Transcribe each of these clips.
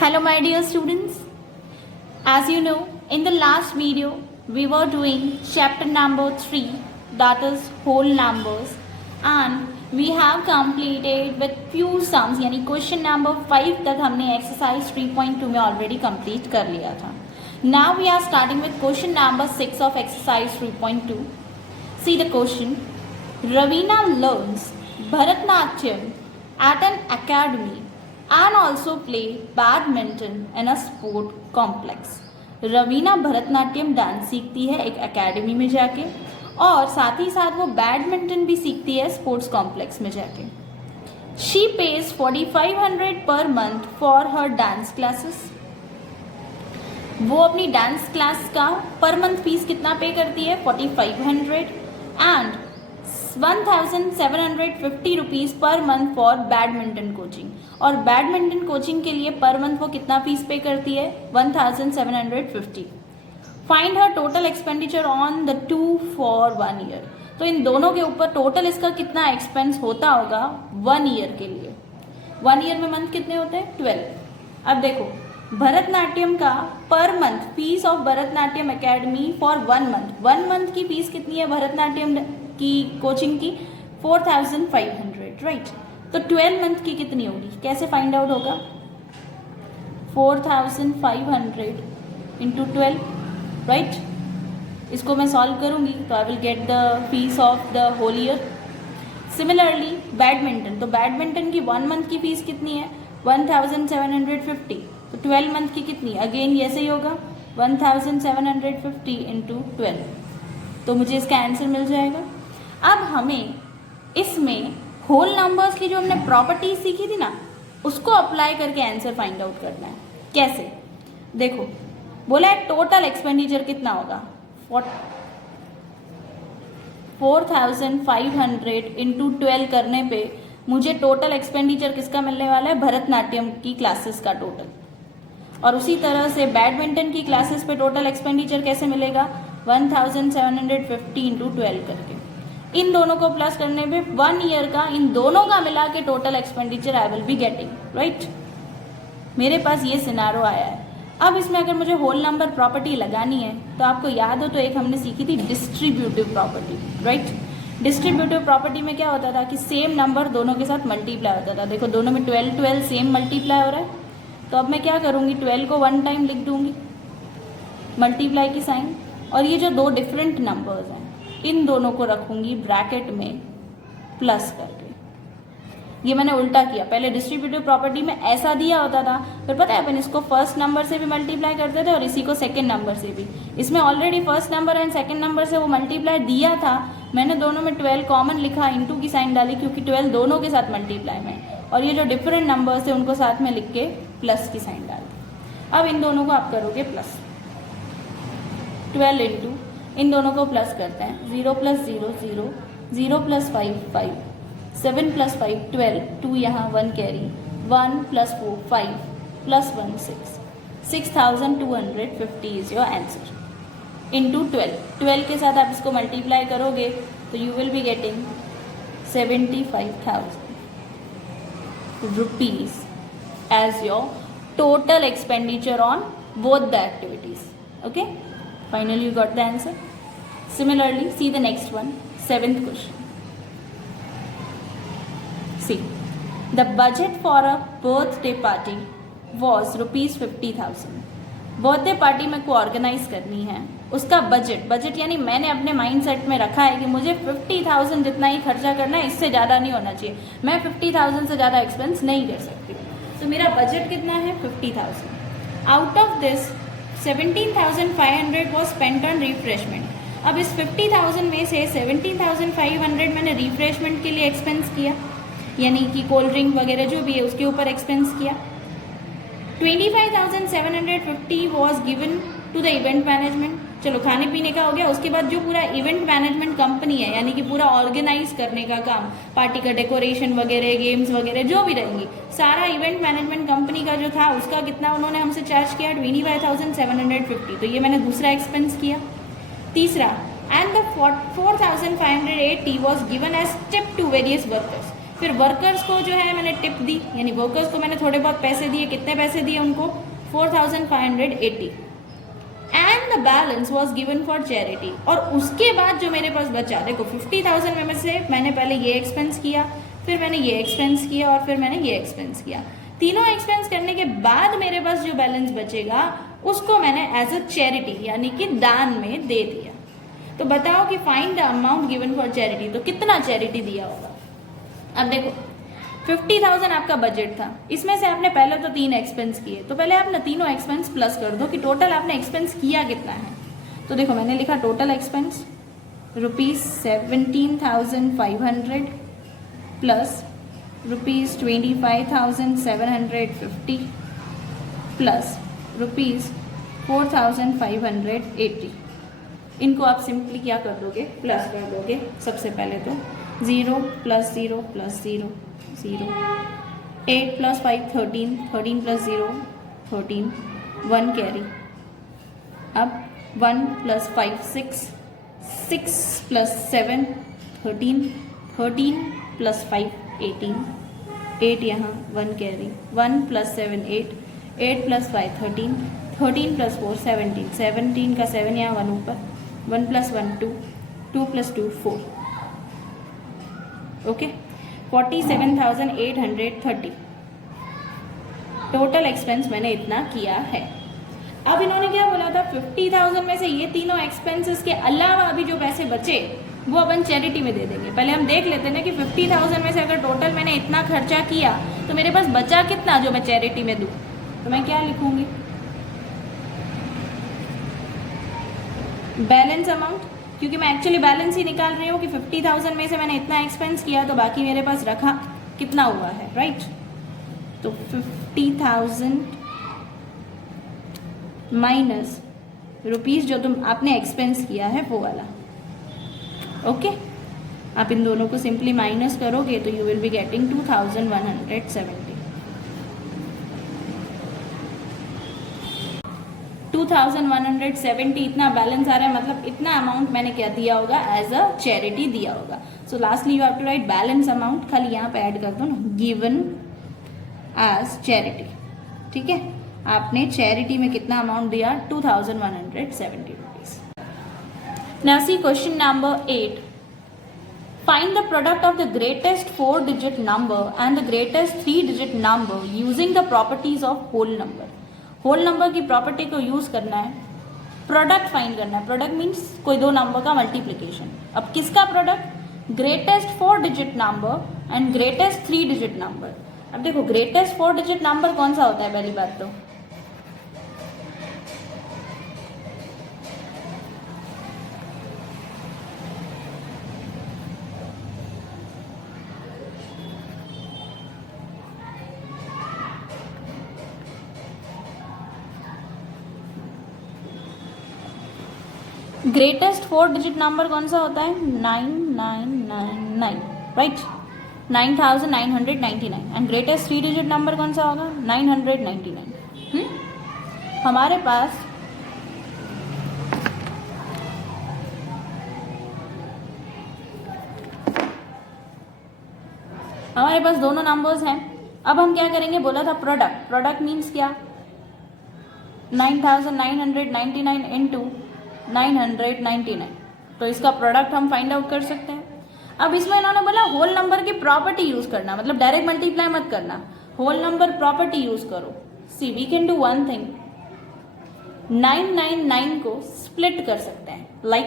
Hello my dear students. As you know, in the last video we were doing chapter number 3, that is whole numbers, and we have completed with few sums, यानी question number 5 तक हमने exercise 3.2 में already complete कर लिया था. Now we are starting with question number 6 of exercise 3.2. See the question. Ravina learns Bharatnatyam at an academy and also play badminton in a sport complex. Raveena Bharatanatyam dance सीखती है एक academy में जाके और साथ ही साथ वो बैडमिंटन भी सीखती है स्पोर्ट्स कॉम्प्लेक्स में जाके. She page 4500 per month for her dance classes. वो अपनी डांस क्लास का पर मंथ फीस कितना पे करती है 4500 and 1750 rupees per month for badminton coaching. और बैडमिंटन कोचिंग के लिए पर मंथ वो कितना फीस पे करती है 1750. Find her total expenditure on the two for 1 year. तो इन दोनों के ऊपर टोटल इसका कितना एक्सपेंस होता होगा 1 ईयर के लिए. 1 ईयर में मंथ कितने होते हैं 12. अब देखो भरतनाट्यम का per month fees of Bharatanatyam academy for 1 month. 1 month की फीस कितनी है भरतनाट्यम की कोचिंग की 4500, राइट. तो 12 मंथ की कितनी होगी, कैसे फाइंड आउट होगा 4500 इंटू 12, राइट. इसको मैं सॉल्व करूंगी तो I will get the fees of the whole year. Similarly badminton, तो बैडमिंटन की 1 मंथ की फीस कितनी है 1750. तो 12 मंथ की कितनी, अगेन ऐसे ही होगा 1750 इंटू 12. तो मुझे इसका आंसर मिल जाएगा. अब हमें इसमें होल नंबर्स की जो हमने प्रॉपर्टी सीखी थी ना उसको अप्लाई करके आंसर फाइंड आउट करना है. कैसे देखो, बोला है टोटल एक्सपेंडिचर कितना होगा 4500 इंटू 12 करने पे मुझे टोटल एक्सपेंडिचर किसका मिलने वाला है भरतनाट्यम की क्लासेस का टोटल. और उसी तरह से बैडमिंटन की क्लासेस पे टोटल एक्सपेंडिचर कैसे मिलेगा 1750 इंटू 12 करके. इन दोनों को प्लस करने पे 1 ईयर का इन दोनों का मिला के total expenditure I will be getting, right. मेरे पास ये सिनारो आया है. अब इसमें अगर मुझे होल नंबर प्रॉपर्टी लगानी है तो आपको याद हो तो एक हमने सीखी थी distributive property, right. Distributive property में क्या होता था कि सेम नंबर दोनों के साथ मल्टीप्लाई होता था. देखो दोनों में 12 सेम मल्टीप्लाई हो रहा है. तो अब मैं क्या करूँगी 12 को 1 टाइम लिख दूंगी मल्टीप्लाई की साइन, और ये जो दो डिफरेंट नंबर्स हैं इन दोनों को रखूंगी ब्रैकेट में प्लस करके. ये मैंने उल्टा किया. पहले डिस्ट्रीब्यूटिव प्रॉपर्टी में ऐसा दिया होता था, फिर पता है अपन इसको फर्स्ट नंबर से भी मल्टीप्लाई करते थे और इसी को सेकंड नंबर से भी. इसमें already first number and second number से वो मल्टीप्लाई दिया था. मैंने दोनों में 12 कॉमन लिखा, इंटू की साइन डाली क्योंकि 12 दोनों के साथ मल्टीप्लाई में, और ये जो डिफरेंट नंबर्स थे उनको साथ में लिख के प्लस की साइन डाली. अब इन दोनों को आप करोगे प्लस 12 इंटू इन दोनों को प्लस करते हैं 0 + 0 0 0 + 5 5 7 + 5 12 2 यहाँ 1 carry 1 + 4 5 + 1 6 6250 is your answer into 12 के साथ आप इसको मल्टीप्लाई करोगे तो you will be getting 75,000 rupees as your total expenditure on both the activities. Okay, finally you got the answer. Similarly, see the next one, 7th question. See, the budget for a birthday party was rupees 50,000. Birthday party मेरे को organise करनी है, उसका budget यानी मैंने अपने mind set में रखा है कि मुझे 50,000 जितना ही खर्चा करना है, इससे ज़्यादा नहीं होना चाहिए. मैं 50,000 से ज़्यादा एक्सपेंस नहीं कर सकती. तो मेरा बजट कितना है 50,000. Out of this 17,500 was spent on refreshment. अब इस 50,000 में से 17,500 मैंने रिफ्रेशमेंट के लिए एक्सपेंस किया, यानी कि कोल्ड ड्रिंक वगैरह जो भी है उसके ऊपर एक्सपेंस किया. 25,750 was given to the event management. चलो खाने पीने का हो गया. उसके बाद जो पूरा इवेंट मैनेजमेंट कंपनी है, यानी कि पूरा ऑर्गेनाइज करने का काम, पार्टी का डेकोरेशन वगैरह, गेम्स वगैरह जो भी रहेंगी, सारा इवेंट मैनेजमेंट कंपनी का जो था उसका कितना उन्होंने हमसे चार्ज किया 25,750. तो ये मैंने दूसरा एक्सपेंस किया. तीसरा, and the 4,580 was given as tip to various workers. फिर वर्कर्स को जो है मैंने टिप दी, यानी वर्कर्स को मैंने थोड़े बहुत पैसे दिए। कितने पैसे दिए उनको? 4580 and the balance was given for charity. और उसके बाद जो मेरे पास बचा, देखो 50,000 में से मैंने पहले ये एक्सपेंस किया, फिर मैंने ये एक्सपेंस किया और फिर मैंने ये एक्सपेंस किया। तीनों एक्सपेंस करने के बाद मेरे पास जो बैलेंस बचेगा उसको मैंने एज अ चैरिटी यानी कि दान में दे दिया। तो बताओ कि find the amount given for charity, तो कितना चैरिटी दिया होगा? अब देखो 50,000 आपका बजट था, इसमें से आपने पहले तो 3 एक्सपेंस किए, तो पहले आप ना तीनों एक्सपेंस प्लस कर दो कि टोटल आपने एक्सपेंस किया कितना है। तो देखो मैंने लिखा टोटल एक्सपेंस ₹17,500 प्लस ₹25,750 प्लस ₹4,580। इनको आप सिंपली क्या कर दोगे? प्लस कर दोगे। सबसे पहले तो 0 + 0 + 0 0, 8 + 5 13, 13 + 0 13, 1 कैरी। अब 1 + 5 6, 6 + 7 13, 13 + 5 18, 8 यहाँ 1 कैरी, 1 + 7 8, 8 + 5 13, 13 + 4 17, 17 का 7 यहाँ 1 ऊपर, 1 + 1 2, 2 + 2 4, ओके 47,830 टोटल एक्सपेंस मैंने इतना किया है। अब इन्होंने क्या बोला था? 50,000 में से ये तीनों एक्सपेंसेस के अलावा अभी जो पैसे बचे वो अपन चैरिटी में दे देंगे। पहले हम देख लेते हैं ना कि 50,000 में से अगर टोटल मैंने इतना खर्चा किया तो मेरे पास बचा कितना जो मैं चैरिटी में दूं। तो मैं क्या लिखूंगी? बैलेंस अमाउंट, क्योंकि मैं एक्चुअली बैलेंस ही निकाल रही हूँ कि 50,000 में से मैंने इतना एक्सपेंस किया तो बाकी मेरे पास रखा कितना हुआ है, राइट? तो 50,000 माइनस रुपीस जो तुम आपने एक्सपेंस किया है वो वाला, ओके आप इन दोनों को सिंपली माइनस करोगे तो यू विल बी गेटिंग 2,170। 2,170 इतना बैलेंस आ रहा है, मतलब इतना अमाउंट मैंने क्या दिया होगा? एज अ चैरिटी दिया होगा। So lastly you have to write balance amount, खाली यहाँ पे ऐड कर दो ना, गिवन एज चैरिटी। ठीक है, आपने चैरिटी में कितना अमाउंट दिया? 2,170 rupees. Now see question number 8। Find the product of the greatest 4-digit number and the greatest 3-digit number using the properties of whole number. Whole number की property को use करना है, प्रोडक्ट फाइंड करना है। Product means कोई दो number का multiplication. अब किसका product? Greatest four digit number and greatest three digit number. अब देखो ग्रेटेस्ट 4-डिजिट नंबर कौन सा होता है? पहली बात तो ग्रेटेस्ट 4-डिजिट नंबर कौन सा होता है? 9999, right? 9,999। And greatest three digit number कौन सा होगा? 999। हमारे पास दोनों नंबर्स हैं। अब हम क्या करेंगे? बोला था प्रोडक्ट। प्रोडक्ट मीन्स क्या? 9,999 इंटू 999, तो इसका प्रोडक्ट हम फाइंड आउट कर सकते हैं। अब इसमें इन्होंने बोला होल नंबर की प्रॉपर्टी यूज करना, मतलब डायरेक्ट मल्टीप्लाई मत करना, होल नंबर प्रॉपर्टी यूज करो। See we can do one thing, 999 को स्प्लिट कर सकते हैं, लाइक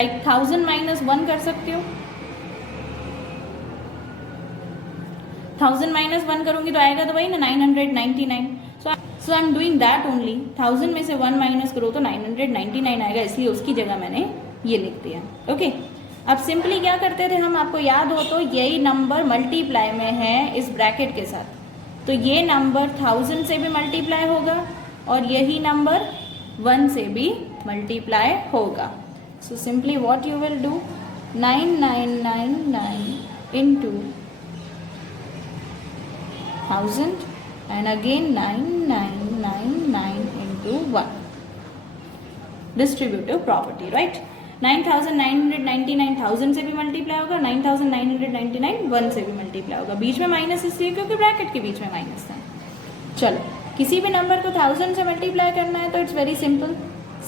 1000 - 1 कर सकते हो। 1000 - 1 करूंगी तो आएगा तो वही ना 999। So I am doing that only. 1000 में से 1 माइनस करो तो 999 आएगा, इसलिए उसकी जगह मैंने ये लिख दिया। ओके, अब सिंपली क्या करते थे हम, आपको याद हो तो यही नंबर मल्टीप्लाई में है इस ब्रैकेट के साथ, तो ये नंबर 1000 से भी मल्टीप्लाई होगा और यही नंबर 1 से भी मल्टीप्लाई होगा। So simply what you will do, 9999 into 1000 and again 9999 into 1, distributive property, right? 9,999 1000 से भी मल्टीप्लाई होगा, 9,999 1 से भी मल्टीप्लाई होगा। बीच में माइनस इसलिए क्योंकि ब्रैकेट के बीच में माइनस था। चलो, किसी भी नंबर को 1000 से मल्टीप्लाई करना है तो इट्स वेरी सिंपल,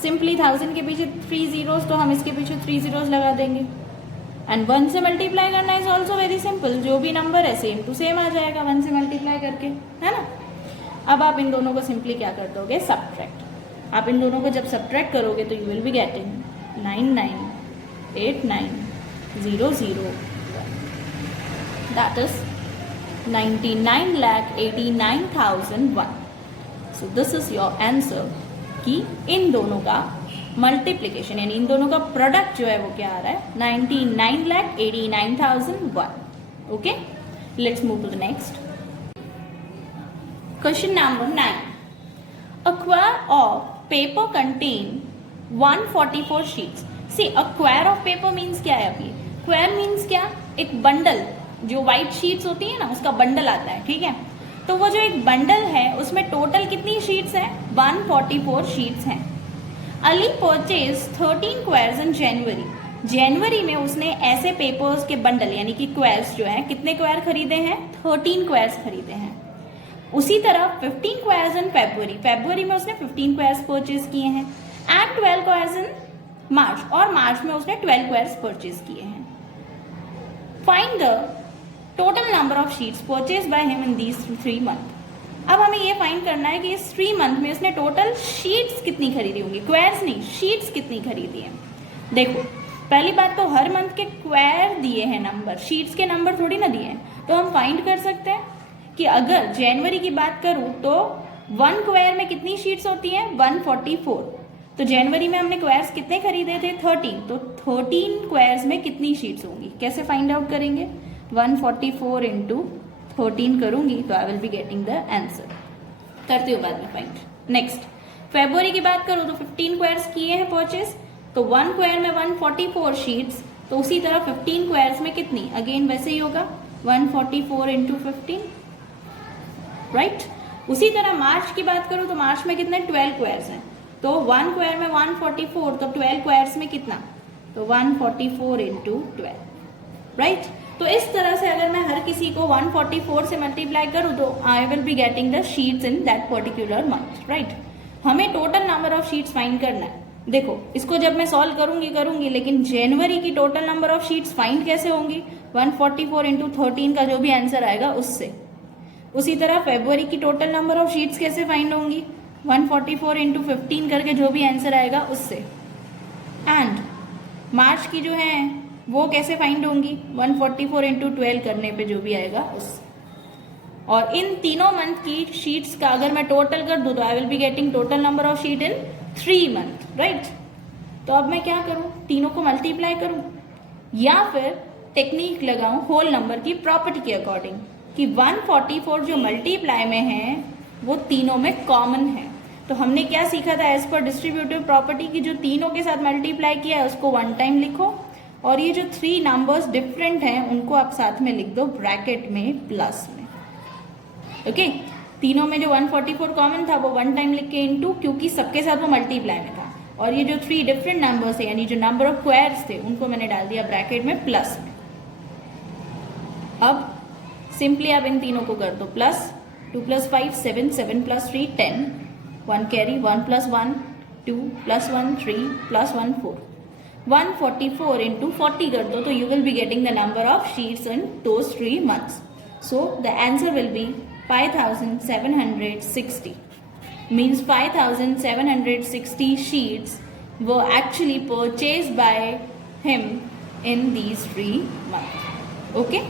सिंपली 1000 के पीछे 3 zeros, तो हम इसके पीछे 3 zeros लगा देंगे। एंड 1 से मल्टीप्लाई करना इज ऑल्सो वेरी सिंपल, जो भी नंबर है सेम टू सेम आ जाएगा 1 से मल्टीप्लाई करके, है ना। अब आप इन दोनों को सिंपली क्या कर दोगे, सब्ट्रैक्ट। आप इन दोनों को जब सब्ट्रैक्ट करोगे तो you will be getting 998900 that is 99,89,001। So this is your answer कि इन दोनों का मल्टीप्लिकेशन यानी इन दोनों का प्रोडक्ट जो है वो क्या आ रहा है, 99,89,001। Okay, let's move to the next question number 9। A square of paper contain 144 sheets. See, a square of paper means क्या है अभी, square means क्या, एक बंडल, जो व्हाइट शीट्स होती है ना उसका बंडल आता है, ठीक है। तो वो जो एक बंडल है उसमें टोटल कितनी शीट्स हैं, 144 शीट्स हैं। अली परचेज 13 स्क्वायर्स इन जनवरी। जनवरी में उसने ऐसे पेपर्स के बंडल यानी कि स्क्वायर्स जो हैं, कितने स्क्वायर खरीदे हैं, 13 स्क्वायर्स खरीदे हैं। उसी तरह 15 स्क्वायर्स इन फेब्रुवरी, फेब्रुवरी में उसने 15 स्क्वायर्स परचेज किए हैं। एंड 12 स्क्वायर्स इन मार्च, और मार्च में उसने 12 स्क्वायर्स परचेज किए हैं। Find the total number of sheets purchase by him in these 3 month. अब हमें ये फाइंड करना है कि इस 3 मंथ में उसने टोटल शीट्स कितनी खरीदी होंगी, स्क्वायर्स नहीं, शीट्स कितनी खरीदी है। देखो, पहली बात तो हर मंथ के स्क्वायर दिए हैं नंबर, शीट्स के नंबर थोड़ी ना दिए हैं। तो हम फाइंड कर सकते हैं कि अगर जनवरी की बात करूं तो 1 स्क्वायर में कितनी शीट्स होती हैं, 144। तो जनवरी में हमने स्क्वायर्स कितने खरीदे थे, 13, तो 13 स्क्वायर्स में कितनी शीट्स होंगी, कैसे फाइंड आउट करेंगे, 144 इंटू 13 करूंगी तो I will be getting the answer. करती हूँ बाद में फाइंड। नेक्स्ट, फेब्रुवरी की बात करूँ तो 15 स्क्वायर्स किए हैं परचेज, तो 1 स्क्वायर में 144 शीट्स, तो उसी तरह 15 स्क्वायर्स में कितनी, अगेन वैसे ही होगा 144 इंटू 15, राइट। उसी तरह मार्च की बात करूँ तो मार्च में कितने, 12 स्क्वायर्स हैं, तो 1 स्क्वायर में 144, तो 12 स्क्वायर्स में कितना, तो 144 इंटू 12, राइट। तो इस तरह से अगर मैं हर किसी को 144 से मल्टीप्लाई करूं तो I will be getting the sheets in that particular month, right. हमें total number of sheets find करना है। देखो, इसको जब मैं सॉल्व करूंगी, लेकिन जनवरी की total number of sheets find कैसे होंगी, 144 इंटू 13 का जो भी आंसर आएगा उससे। उसी तरह फेब्रुवरी की टोटल नंबर ऑफ शीट्स कैसे फाइंड होंगी, 144 इंटू 15 करके जो भी आंसर आएगा उससे। एंड मार्च की जो है वो कैसे फाइंड होंगी, 144 इंटू 12 करने पे जो भी आएगा उससे। और इन तीनों मंथ की शीट्स का अगर मैं टोटल कर दूं तो I will be getting total number of sheet in 3 month, right. तो अब मैं क्या करूं, तीनों को मल्टीप्लाई करूं या फिर टेक्निक लगाऊं होल नंबर की प्रॉपर्टी के अकॉर्डिंग कि 144 जो मल्टीप्लाई में है वो तीनों में कॉमन है। तो हमने क्या सीखा था एज पर डिस्ट्रीब्यूटिव प्रॉपर्टी की, जो तीनों के साथ मल्टीप्लाई किया है उसको 1 टाइम लिखो, और ये जो 3 नंबर्स डिफरेंट हैं उनको आप साथ में लिख दो ब्रैकेट में प्लस में। ओके, तीनों में जो 144 कॉमन था वो 1 टाइम लिख के इनटू, क्योंकि सबके साथ वो मल्टीप्लाई में था, और ये जो 3 डिफरेंट नंबर्स है यानी जो नंबर ऑफ स्क्वायर्स थे उनको मैंने डाल दिया ब्रैकेट में प्लस में। अब सिंपली आप इन तीनों को कर दो प्लस, 2 + 5 7, 7 + 3 10, 1 कैरी, 1 + 1 2 + 1 3 + 1 4, 144 इंटू 40 कर दो तो you will be getting the number of sheets in those 3 months. So the answer will be 5760. Means 5760 sheets were actually purchased by him in these 3 months. Okay.